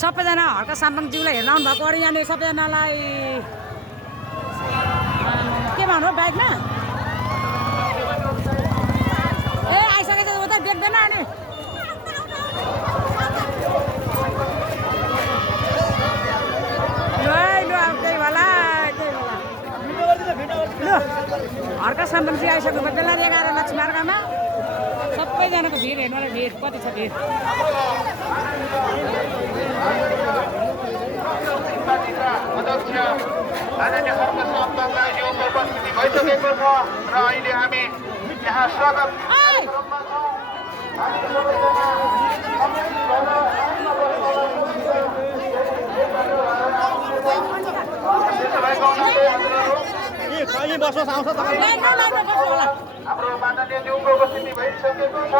सबैजना हर्का साम्पाङज्यूलाई हेर्न आउनु भएको अरे यहाँनिर सबैजनालाई के भन्नु बाइकमा ए आइसकेछ उता देख्दैन अनि लु अब केही होला लु हर्का साम्पाङजी आइसक्नु भयो बेला 11 लक्ष्मी मार्गमा सबैजनाको भिड हेर्नुलाई भिड कति छ भिड आदरणीय हर्का साम्पाङज्यूको उपस्थिति भइसकेको छ र अहिले हामी यहाँ स्वागत कार्यक्रममा छौँ। हामी सबैजना हाम्रो माननीय ज्यूको उपस्थिति भइसकेको छ।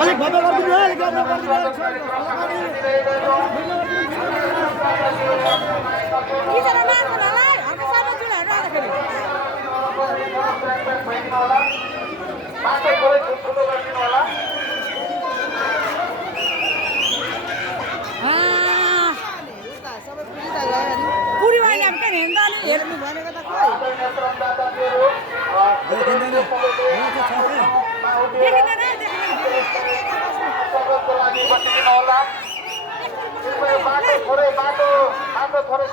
अलिक भव्य गरिदिनु अलिक पुरी वाले हम कहीं हिंदा नहीं ये भी बने का था कोई देखना नहीं बाटो थोरै